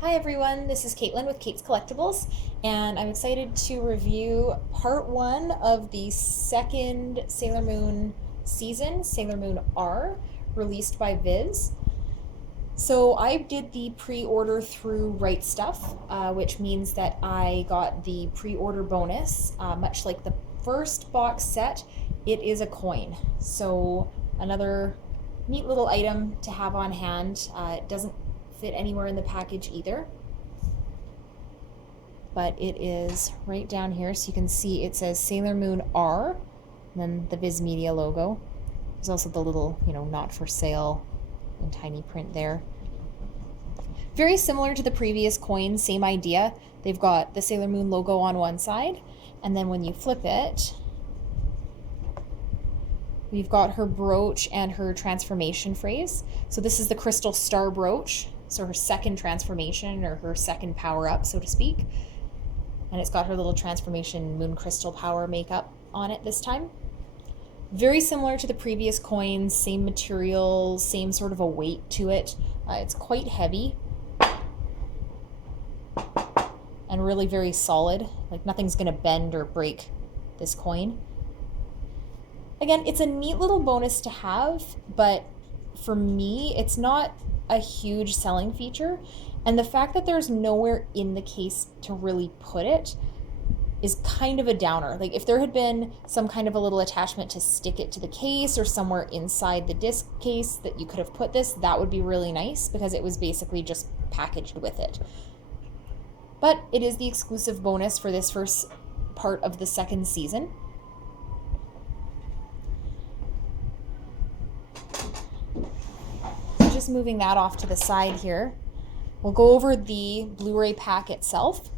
Hi everyone, this is Caitlin with Kait's Collectibles, and I'm excited to review part one of the second Sailor Moon season, Sailor Moon R, released by Viz. So I did the pre-order through RightStuf, which means that I got the pre-order bonus. Much like the first box set, it is a coin. So another neat little item to have on hand. It doesn't fit anywhere in the package either, but it is right down here, so you can see it says Sailor Moon R, and then the Viz Media logo. There's also the little, not for sale in tiny print there. Very similar to the previous coins, same idea. They've got the Sailor Moon logo on one side, and then when you flip it, we've got her brooch and her transformation phrase. So this is the Crystal Star brooch, so her second transformation, or her second power-up, so to speak. And it's got her little transformation moon crystal power makeup on it this time. Very similar to the previous coins, same material, same sort of a weight to it. It's quite heavy and really very solid. Like nothing's gonna bend or break this coin. Again, it's a neat little bonus to have, but for me, it's not a huge selling feature. And the fact that there's nowhere in the case to really put it is kind of a downer. Like if there had been some kind of a little attachment to stick it to the case or somewhere inside the disc case that you could have put this, that would be really nice because it was basically just packaged with it. But it is the exclusive bonus for this first part of the second season. Just moving that off to the side here, we'll go over the Blu-ray pack itself.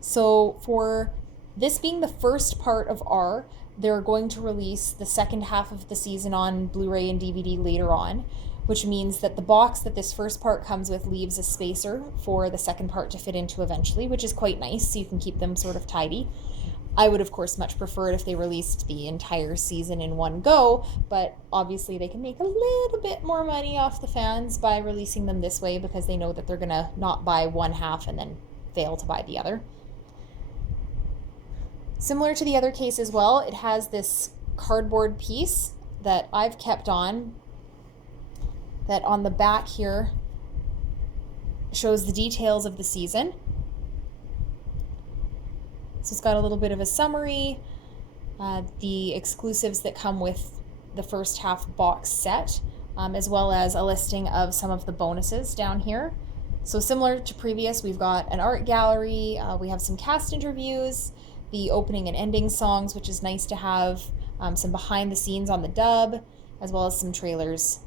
So for this being the first part of R, they're going to release the second half of the season on Blu-ray and DVD later on, which means that the box that this first part comes with leaves a spacer for the second part to fit into eventually, which is quite nice, so you can keep them sort of tidy. I would, of course, much prefer it if they released the entire season in one go, but obviously they can make a little bit more money off the fans by releasing them this way because they know that they're going to not buy one half and then fail to buy the other. Similar to the other case as well, it has this cardboard piece that I've kept on, that on the back here shows the details of the season. So it's got a little bit of a summary, the exclusives that come with the first half box set, as well as a listing of some of the bonuses down here. So similar to previous, we've got an art gallery, we have some cast interviews, the opening and ending songs, which is nice to have, some behind the scenes on the dub, as well as some trailers.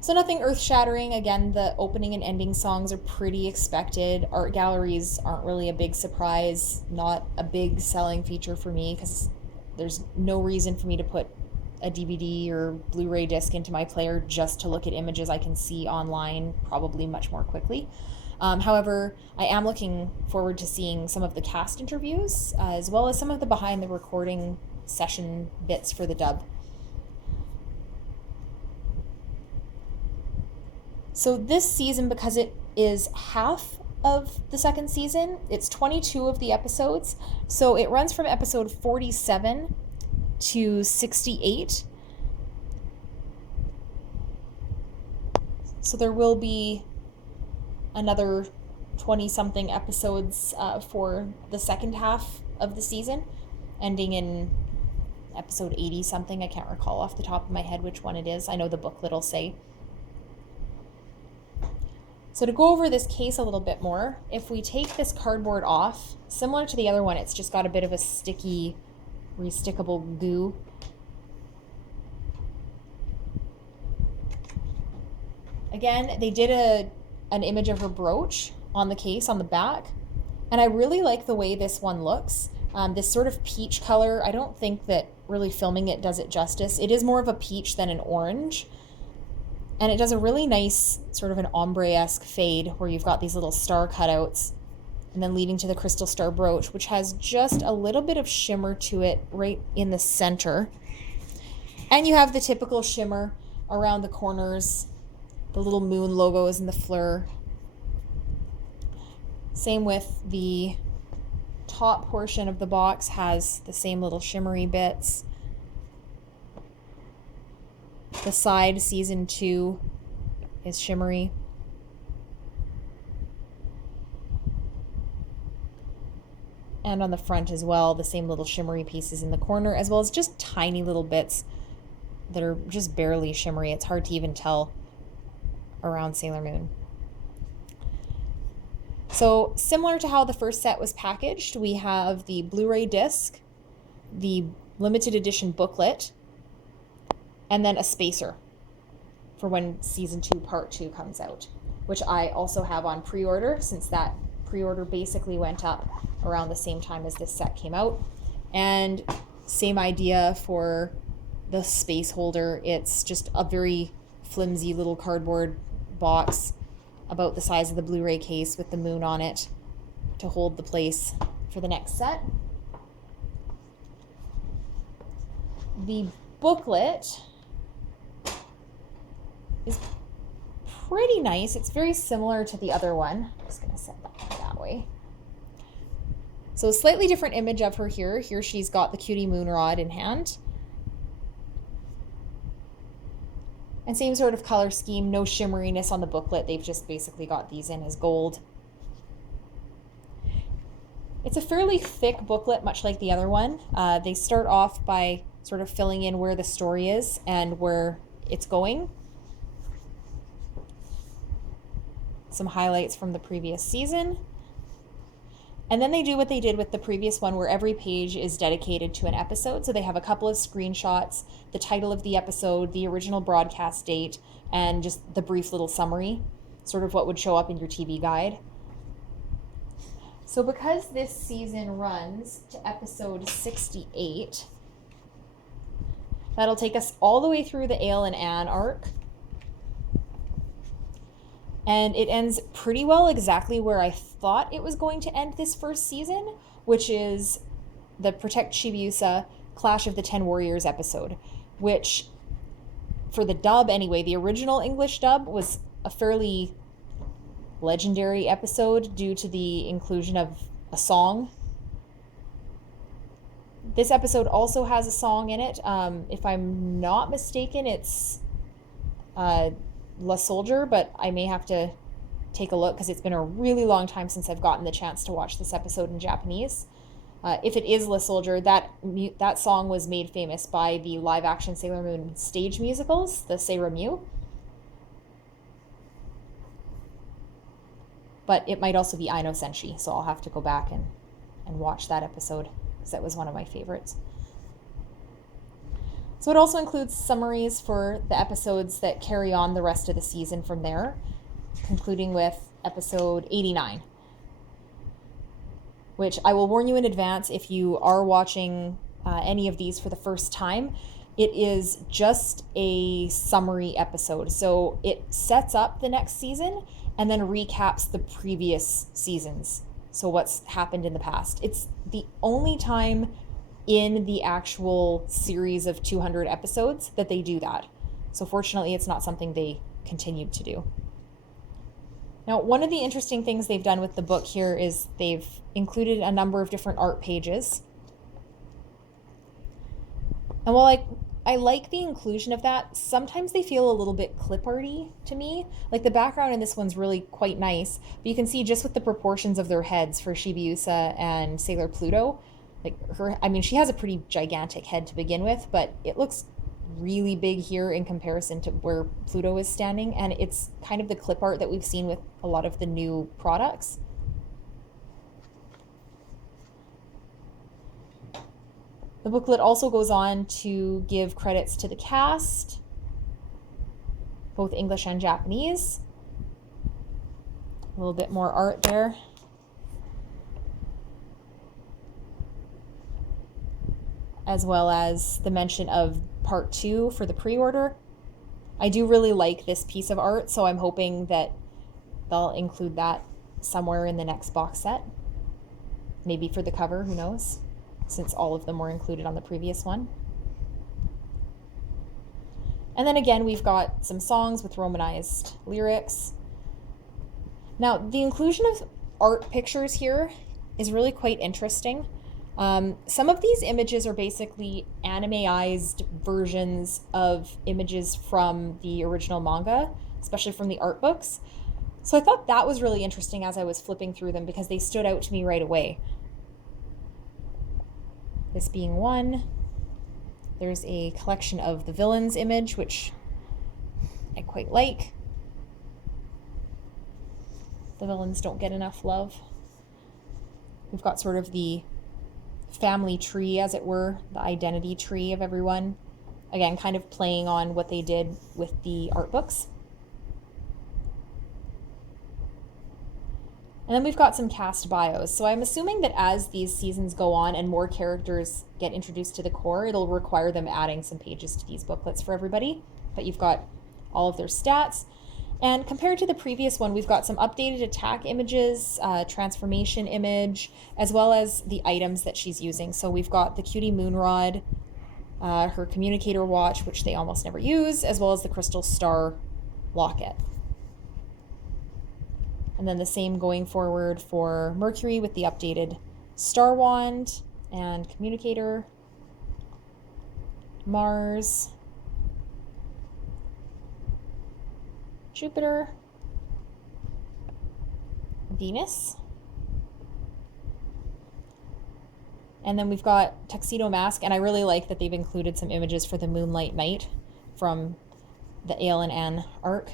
So nothing earth-shattering. Again, the opening and ending songs are pretty expected. Art galleries aren't really a big surprise, not a big selling feature for me because there's no reason for me to put a DVD or Blu-ray disc into my player just to look at images I can see online probably much more quickly. However, I am looking forward to seeing some of the cast interviews as well as some of the behind the recording session bits for the dub. So this season, because it is half of the second season, it's 22 of the episodes. So it runs from episode 47 to 68. So there will be another 20-something episodes for the second half of the season, ending in episode 80-something. I can't recall off the top of my head which one it is. I know the booklet will say. So to go over this case a little bit more, if we take this cardboard off, similar to the other one, it's just got a bit of a sticky, restickable goo. Again, they did an image of her brooch on the case on the back, and I really like the way this one looks. This sort of peach color, I don't think that really filming it does it justice. It is more of a peach than an orange. And it does a really nice sort of an ombre-esque fade where you've got these little star cutouts and then leading to the crystal star brooch, which has just a little bit of shimmer to it right in the center. And you have the typical shimmer around the corners, the little moon logos and the fleur. Same with the top portion of the box has the same little shimmery bits. The side season 2 is shimmery. And on the front as well, the same little shimmery pieces in the corner, as well as just tiny little bits that are just barely shimmery. It's hard to even tell around Sailor Moon. So similar to how the first set was packaged, we have the Blu-ray disc, the limited edition booklet, and then a spacer for when season 2 part 2 comes out, which I also have on pre-order, since that pre-order basically went up around the same time as this set came out. And same idea for the space holder. It's just a very flimsy little cardboard box about the size of the Blu-ray case with the moon on it to hold the place for the next set. The booklet is pretty nice. It's very similar to the other one. I'm just going to set that way. So a slightly different image of her here. Here she's got the cutie moon rod in hand. And same sort of color scheme, no shimmeriness on the booklet. They've just basically got these in as gold. It's a fairly thick booklet, much like the other one. They start off by sort of filling in where the story is and where it's going. Some highlights from the previous season. And then they do what they did with the previous one, where every page is dedicated to an episode. So they have a couple of screenshots, the title of the episode, the original broadcast date, and just the brief little summary, sort of what would show up in your TV guide. So because this season runs to episode 68, that'll take us all the way through the Ail and En arc. And it ends pretty well exactly where I thought it was going to end this first season, which is the Protect Chibiusa Clash of the 10 Warriors episode, which, for the dub anyway, the original English dub was a fairly legendary episode due to the inclusion of a song. This episode also has a song in it. If I'm not mistaken, it's La Soldier, but I may have to take a look because it's been a really long time since I've gotten the chance to watch this episode in Japanese. If it is La Soldier, that song was made famous by the live-action Sailor Moon stage musicals, the Sailor Mew. But it might also be Aino Senshi, so I'll have to go back and watch that episode because that was one of my favorites. So it also includes summaries for the episodes that carry on the rest of the season from there, concluding with episode 89, which I will warn you in advance if you are watching any of these for the first time. It is just a summary episode. So it sets up the next season and then recaps the previous seasons. So what's happened in the past. It's the only time in the actual series of 200 episodes that they do that. So fortunately, it's not something they continued to do. Now, one of the interesting things they've done with the book here is they've included a number of different art pages. And while I like the inclusion of that, sometimes they feel a little bit clip arty to me. Like the background in this one's really quite nice, but you can see just with the proportions of their heads for Chibiusa and Sailor Pluto, she has a pretty gigantic head to begin with, but it looks really big here in comparison to where Pluto is standing, and it's kind of the clip art that we've seen with a lot of the new products. The booklet also goes on to give credits to the cast, both English and Japanese. A little bit more art there. As well as the mention of part 2 for the pre-order. I do really like this piece of art, so I'm hoping that they'll include that somewhere in the next box set. Maybe for the cover, who knows, since all of them were included on the previous one. And then again, we've got some songs with romanized lyrics. Now, the inclusion of art pictures here is really quite interesting. Some of these images are basically animeized versions of images from the original manga, especially from the art books. So I thought that was really interesting as I was flipping through them because they stood out to me right away. This being one. There's a collection of the villains image, which I quite like. The villains don't get enough love. We've got sort of the family tree, as it were, the identity tree of everyone. Again, kind of playing on what they did with the art books. And then we've got some cast bios. So I'm assuming that as these seasons go on and more characters get introduced to the core, it'll require them adding some pages to these booklets for everybody. But you've got all of their stats. And compared to the previous one, we've got some updated attack images, transformation image, as well as the items that she's using. So we've got the cutie moonrod, her communicator watch, which they almost never use, as well as the crystal star locket. And then the same going forward for Mercury with the updated star wand and communicator. Mars. Jupiter. Venus. And then we've got Tuxedo Mask, and I really like that they've included some images for the Moonlight Knight from the Ail and En arc.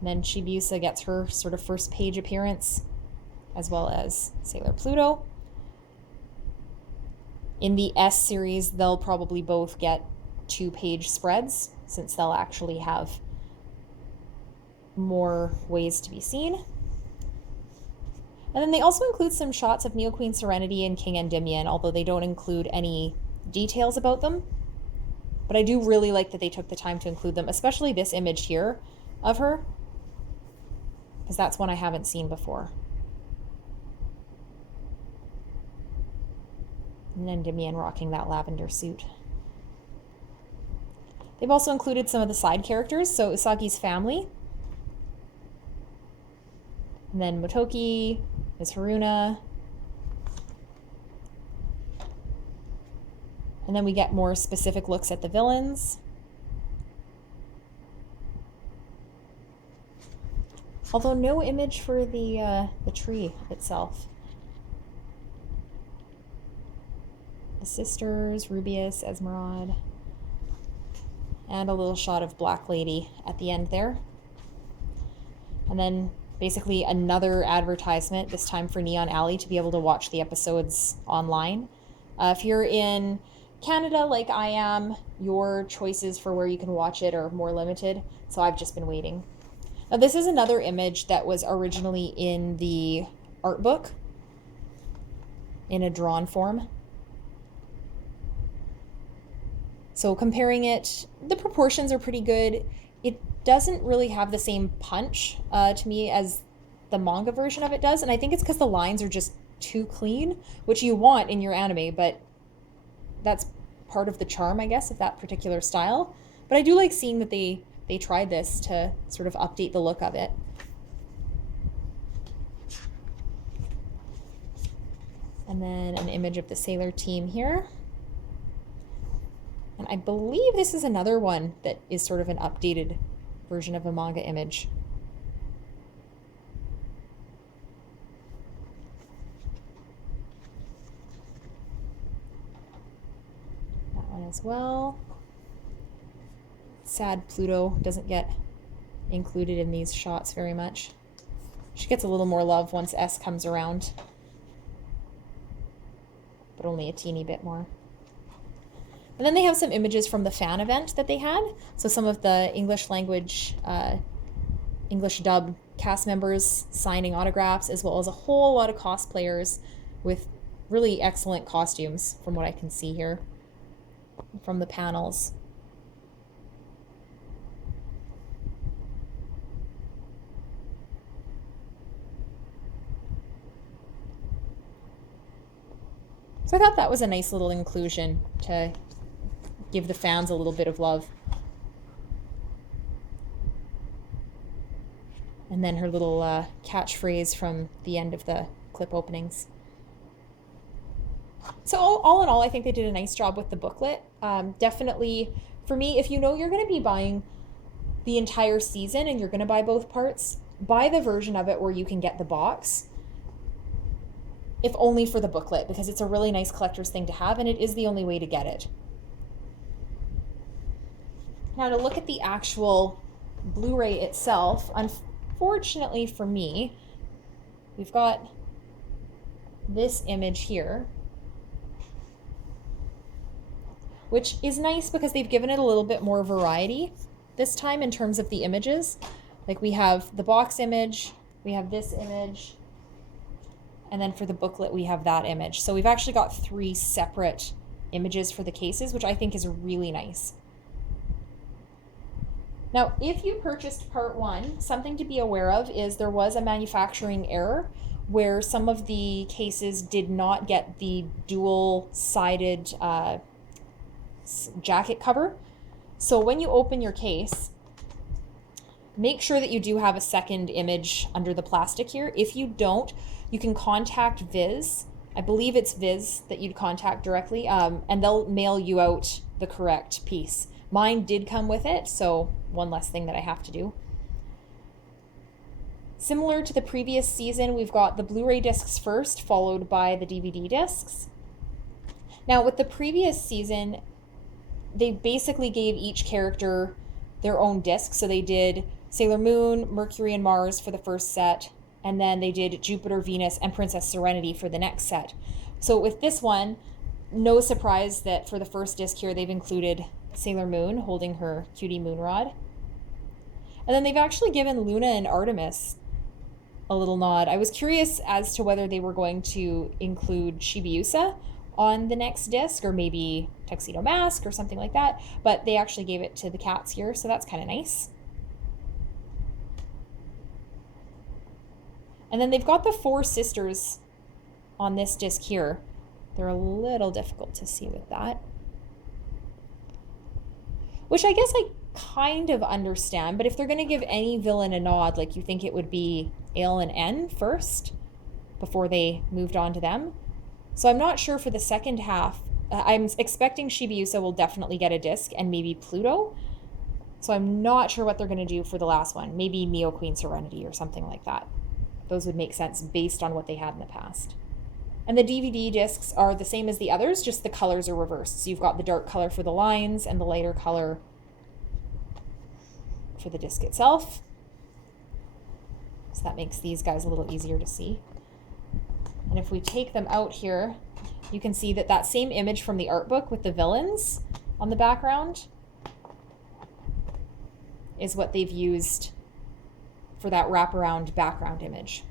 And then Chibiusa gets her sort of first page appearance, as well as Sailor Pluto. In the S series, they'll probably both get 2-page spreads, since they'll actually have more ways to be seen. And then they also include some shots of Neo Queen Serenity and King Endymion, although they don't include any details about them. But I do really like that they took the time to include them, especially this image here of her, because that's one I haven't seen before. And Endymion rocking that lavender suit. They've also included some of the side characters, so Usagi's family. And then Motoki, Ms. Haruna. And then we get more specific looks at the villains. Although no image for the tree itself. The sisters, Rubius, Esmeralda. And a little shot of Black Lady at the end there. And then basically another advertisement, this time for Neon Alley, to be able to watch the episodes online. If you're in Canada like I am, your choices for where you can watch it are more limited, so I've just been waiting. Now this is another image that was originally in the art book in a drawn form. So comparing it, the proportions are pretty good. It doesn't really have the same punch to me as the manga version of it does, and I think it's because the lines are just too clean, which you want in your anime, but that's part of the charm, I guess, of that particular style. But I do like seeing that they tried this to sort of update the look of it. And then an image of the Sailor team here. And I believe this is another one that is sort of an updated version of a manga image. That one as well. Sad Pluto doesn't get included in these shots very much. She gets a little more love once S comes around, but only a teeny bit more. And then they have some images from the fan event that they had. So some of the English language, English dub cast members signing autographs, as well as a whole lot of cosplayers with really excellent costumes from what I can see here from the panels. So I thought that was a nice little inclusion to give the fans a little bit of love. And then her little catchphrase from the end of the clip openings. So all in all, I think they did a nice job with the booklet. Definitely, for me, if you know you're going to be buying the entire season and you're going to buy both parts, buy the version of it where you can get the box, if only for the booklet, because it's a really nice collector's thing to have, and it is the only way to get it. Now, to look at the actual Blu-ray itself, unfortunately for me, we've got this image here, which is nice because they've given it a little bit more variety this time in terms of the images. Like we have the box image, we have this image, and then for the booklet we have that image. So we've actually got 3 separate images for the cases, which I think is really nice. Now, if you purchased part 1, something to be aware of is there was a manufacturing error where some of the cases did not get the dual-sided jacket cover. So when you open your case, make sure that you do have a second image under the plastic here. If you don't, you can contact Viz. I believe it's Viz that you'd contact directly, and they'll mail you out the correct piece. Mine did come with it, so one less thing that I have to do. Similar to the previous season, we've got the Blu-ray discs first, followed by the DVD discs. Now, with the previous season, they basically gave each character their own disc. So they did Sailor Moon, Mercury, and Mars for the first set, and then they did Jupiter, Venus, and Princess Serenity for the next set. So with this one, no surprise that for the first disc here, they've included Sailor Moon holding her cutie moon rod. And then they've actually given Luna and Artemis a little nod. I was curious as to whether they were going to include Chibiusa on the next disc, or maybe Tuxedo Mask or something like that, but they actually gave it to the cats here, so that's kind of nice. And then they've got the 4 sisters on this disc here. They're a little difficult to see with that, which I guess I kind of understand, but if they're going to give any villain a nod, like, you think it would be Ail and En first before they moved on to them. So I'm not sure for the second half. I'm expecting Chibiusa will definitely get a disc, and maybe Pluto. So I'm not sure what they're going to do for the last one. Maybe Neo Queen Serenity or something like that. Those would make sense based on what they had in the past. And the DVD discs are the same as the others, just the colors are reversed. So you've got the dark color for the lines and the lighter color for the disc itself. So that makes these guys a little easier to see. And if we take them out here, you can see that that same image from the art book with the villains on the background is what they've used for that wraparound background image.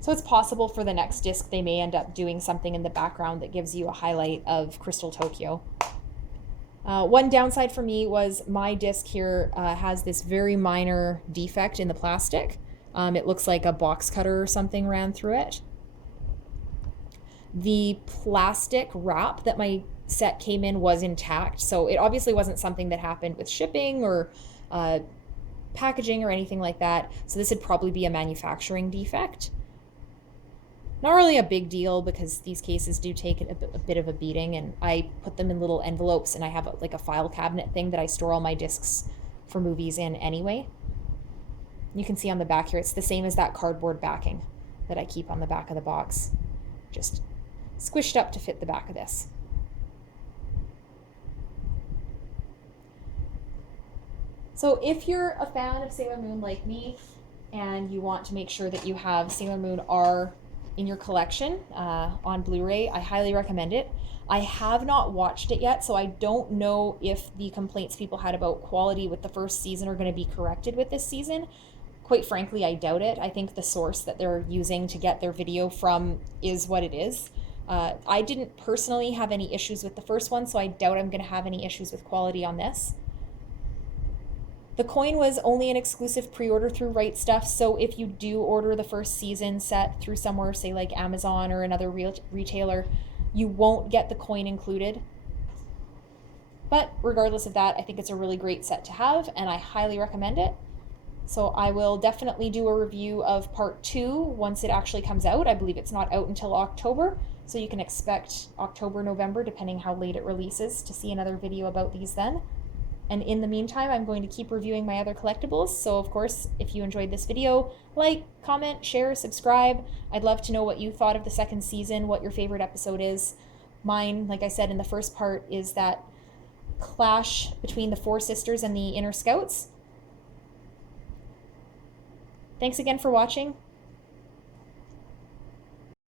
So it's possible for the next disc they may end up doing something in the background that gives you a highlight of Crystal Tokyo. One downside for me was my disc here has this very minor defect in the plastic. It looks like a box cutter or something ran through it. The plastic wrap that my set came in was intact, so it obviously wasn't something that happened with shipping or packaging or anything like that. So this would probably be a manufacturing defect. Not really a big deal because these cases do take a bit of a beating, and I put them in little envelopes, and I have like a file cabinet thing that I store all my discs for movies in anyway. You can see on the back here, it's the same as that cardboard backing that I keep on the back of the box. Just squished up to fit the back of this. So if you're a fan of Sailor Moon like me, and you want to make sure that you have Sailor Moon R in your collection on Blu-ray, I highly recommend it. I have not watched it yet, so I don't know if the complaints people had about quality with the first season are going to be corrected with this season. Quite frankly, I doubt it. I think the source that they're using to get their video from is what it is. I didn't personally have any issues with the first one, so I doubt I'm going to have any issues with quality on this. The coin was only an exclusive pre-order through RightStuf, so if you do order the first season set through somewhere, say like Amazon or another retailer, you won't get the coin included. But regardless of that, I think it's a really great set to have, and I highly recommend it. So I will definitely do a review of part 2 once it actually comes out. I believe it's not out until October, so you can expect October, November, depending how late it releases, to see another video about these then. And in the meantime, I'm going to keep reviewing my other collectibles. So of course, if you enjoyed this video, like, comment, share, subscribe. I'd love to know what you thought of the second season, what your favorite episode is. Mine, like I said in the first part, is that clash between the 4 sisters and the inner scouts. Thanks again for watching.